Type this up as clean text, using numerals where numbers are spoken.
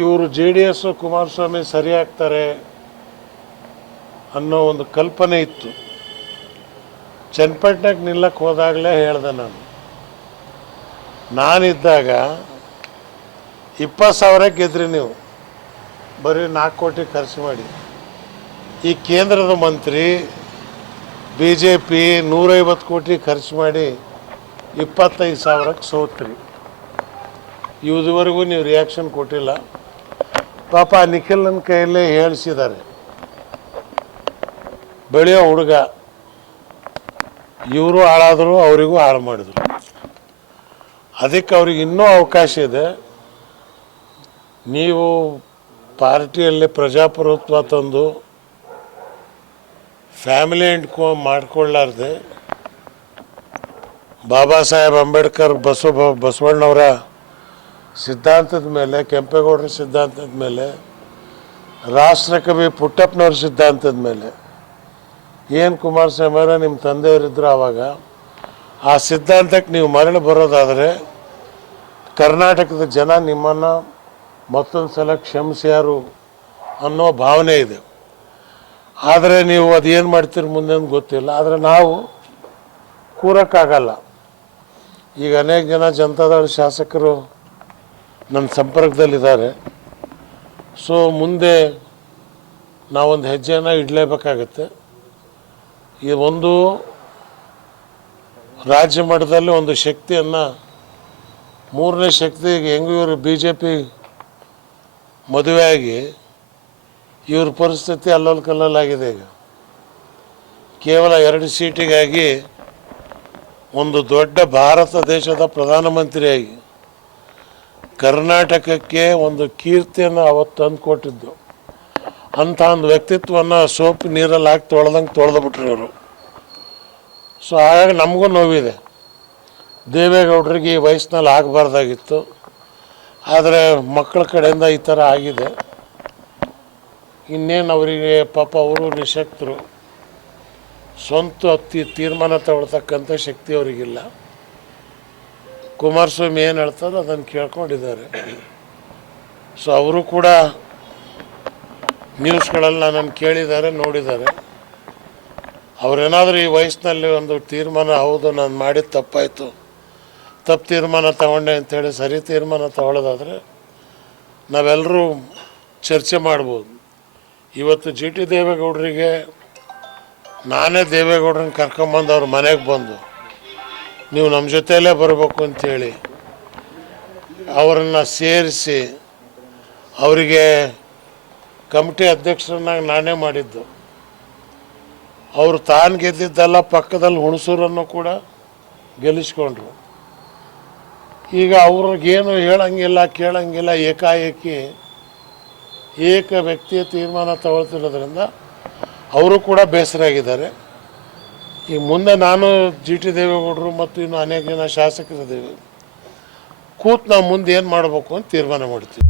ಇವರು JDS ಕುಮಾರಸ್ವಾಮಿ ಸರಿ ಆಗ್ತಾರೆ ಅನ್ನೋ ಒಂದು ಕಲ್ಪನೆ ಇತ್ತು. ಚನ್ನಪಟ್ಟಣಕ್ಕೆ ನಿಲ್ಲಕ್ಕೆ ಹೋದಾಗಲೇ ಹೇಳ್ದೆ ನಾನಿದ್ದಾಗ 20,000 ಗೆದ್ರಿ ನೀವು, ಬರೀ 4 ಕೋಟಿ ಖರ್ಚು ಮಾಡಿ. ಈ ಕೇಂದ್ರದ ಮಂತ್ರಿ BJP 150 ಕೋಟಿ ಖರ್ಚು ಮಾಡಿ 25,000ಕ್ಕೆ ಸೋತ್ರಿ. ಇದುವರೆಗೂ ನೀವು ರಿಯಾಕ್ಷನ್ ಕೊಟ್ಟಿಲ್ಲ. ಪಾಪ ನಿಖಿಲನ ಕೈಯಲ್ಲೇ ಹೇಳಿಸಿದ್ದಾರೆ. ಬೆಳೆಯೋ ಹುಡುಗ, ಇವರು ಹಾಳಾದರು, ಅವರಿಗೂ ಹಾಳು ಮಾಡಿದ್ರು. ಅದಕ್ಕೆ ಅವ್ರಿಗೆ ಇನ್ನೂ ಅವಕಾಶ ಇದೆ. ನೀವು ಪಾರ್ಟಿಯಲ್ಲಿ ಪ್ರಜಾಪ್ರಭುತ್ವ ತಂದು ಫ್ಯಾಮಿಲಿ ಮಾಡಿಕೊಳ್ಳಾರ್ದೆ ಬಾಬಾ ಸಾಹೇಬ್ ಅಂಬೇಡ್ಕರ್ ಬಸವಣ್ಣವರ ಸಿದ್ಧಾಂತದ ಮೇಲೆ, ಕೆಂಪೇಗೌಡರ ಸಿದ್ಧಾಂತದ ಮೇಲೆ, ರಾಷ್ಟ್ರಕವಿ ಪುಟ್ಟಪ್ಪನವ್ರ ಸಿದ್ಧಾಂತದ ಮೇಲೆ ಏನು ಕುಮಾರಸ್ವಾಮಿ ಅವರ ನಿಮ್ಮ ತಂದೆಯವರಿದ್ದರು ಆವಾಗ, ಆ ಸಿದ್ಧಾಂತಕ್ಕೆ ನೀವು ಮರಳಿ ಬರೋದಾದರೆ ಕರ್ನಾಟಕದ ಜನ ನಿಮ್ಮನ್ನು ಮತ್ತೊಂದು ಸಲ ಕ್ಷಮಿಸ್ಯಾರು ಅನ್ನೋ ಭಾವನೆ ಇದೆ. ಆದರೆ ನೀವು ಅದೇನು ಮಾಡ್ತೀರಿ ಮುಂದೆ ಗೊತ್ತಿಲ್ಲ. ಆದರೆ ನಾವು ಕೂರಕ್ಕಾಗಲ್ಲ. ಈಗ ಅನೇಕ ಜನ ಜನತಾದಳ ಶಾಸಕರು ನನ್ನ ಸಂಪರ್ಕದಲ್ಲಿದ್ದಾರೆ. ಸೊ ಮುಂದೆ ನಾವೊಂದು ಹೆಜ್ಜೆನ ಇಡಲೇಬೇಕಾಗತ್ತೆ. ಈ ಒಂದು ರಾಜ್ಯ ಮಟ್ಟದಲ್ಲಿ ಒಂದು ಶಕ್ತಿಯನ್ನು, ಮೂರನೇ ಶಕ್ತಿ ಹೆಂಗೂ ಇವರು BJP ಮದುವೆಯಾಗಿ ಇವ್ರ ಪರಿಸ್ಥಿತಿ ಅಲ್ಲೋಲ್ ಕಲ್ಲಲ್ಲಾಗಿದೆ. ಈಗ ಕೇವಲ 2 ಸೀಟಿಗಾಗಿ ಒಂದು ದೊಡ್ಡ ಭಾರತ ದೇಶದ ಪ್ರಧಾನಮಂತ್ರಿಯಾಗಿ ಕರ್ನಾಟಕಕ್ಕೆ ಒಂದು ಕೀರ್ತಿಯನ್ನು ಅವತ್ತು ತಂದು ಕೊಟ್ಟಿದ್ದು. ಅಂಥ ಒಂದು ವ್ಯಕ್ತಿತ್ವವನ್ನು ಸೋಪು ನೀರಲ್ಲಿ ಹಾಕಿ ತೊಳೆದಂಗೆ ತೊಳೆದುಬಿಟ್ರು ಇವರು. ಸೊ ಹಾಗಾಗಿ ನಮಗೂ ನೋವಿದೆ. ದೇವೇಗೌಡರಿಗೆ ಈ ವಯಸ್ಸಿನಲ್ಲಿ ಆಗಬಾರ್ದಾಗಿತ್ತು. ಆದರೆ ಮಕ್ಕಳ ಕಡೆಯಿಂದ ಈ ಥರ ಆಗಿದೆ. ಇನ್ನೇನು ಅವರಿಗೆ ಪಾಪ ಅವರು ನಿಶಕ್ತರು, ಸ್ವಂತ ತೀರ್ಮಾನ ತಗೊಳ್ತಕ್ಕಂಥ ಶಕ್ತಿ ಅವರಿಗಿಲ್ಲ. ಕುಮಾರಸ್ವಾಮಿ ಏನು ಹೇಳ್ತಾರೋ ಅದನ್ನು ಕೇಳ್ಕೊಂಡಿದ್ದಾರೆ. ಸೊ ಅವರು ಕೂಡ ನ್ಯೂಸ್ಗಳಲ್ಲಿ ನನ್ನನ್ನು ಕೇಳಿದ್ದಾರೆ, ನೋಡಿದ್ದಾರೆ. ಅವರೇನಾದರೂ ಈ ವಯಸ್ಸಿನಲ್ಲಿ ಒಂದು ತೀರ್ಮಾನ, ಹೌದು ನಾನು ಮಾಡಿದ ತಪ್ಪಾಯಿತು, ತಪ್ಪು ತೀರ್ಮಾನ ತಗೊಂಡೆ ಅಂಥೇಳಿ ಸರಿ ತೀರ್ಮಾನ ತಗೊಳ್ಳೋದಾದರೆ ನಾವೆಲ್ಲರೂ ಚರ್ಚೆ ಮಾಡ್ಬೋದು. ಇವತ್ತು GT ದೇವೇಗೌಡರಿಗೆ ನಾನೇ ದೇವೇಗೌಡರನ್ನ ಕರ್ಕೊಂಬಂದು ಅವ್ರ ಮನೆಗೆ ಬಂದು ನೀವು ನಮ್ಮ ಜೊತೆಯಲ್ಲೇ ಬರಬೇಕು ಅಂಥೇಳಿ ಅವರನ್ನು ಸೇರಿಸಿ ಅವರಿಗೆ ಕಮಿಟಿ ಅಧ್ಯಕ್ಷರನ್ನಾಗಿ ನಾನೇ ಮಾಡಿದ್ದು. ಅವರು ತಾನು ಗೆದ್ದಿದ್ದಲ್ಲ, ಪಕ್ಕದಲ್ಲಿ ಹುಣಸೂರನ್ನು ಕೂಡ ಗೆಲ್ಲಿಸ್ಕೊಂಡ್ರು. ಈಗ ಅವ್ರಿಗೇನು ಹೇಳಂಗಿಲ್ಲ, ಕೇಳಂಗಿಲ್ಲ, ಏಕಾಏಕಿ ಏಕ ವ್ಯಕ್ತಿಯ ತೀರ್ಮಾನ ತಗೊಳ್ತಿರೋದ್ರಿಂದ ಅವರು ಕೂಡ ಬೇಸರ ಆಗಿದ್ದಾರೆ. ಈಗ ಮುಂದೆ ನಾನು GT ದೇವೇಗೌಡರು ಮತ್ತು ಇನ್ನು ಅನೇಕ ಜನ ಶಾಸಕರಿದ್ದೇವೆ, ಕೂತು ನಾವು ಮುಂದೆ ಏನು ಮಾಡಬೇಕು ಅಂತ ತೀರ್ಮಾನ ಮಾಡ್ತೀವಿ.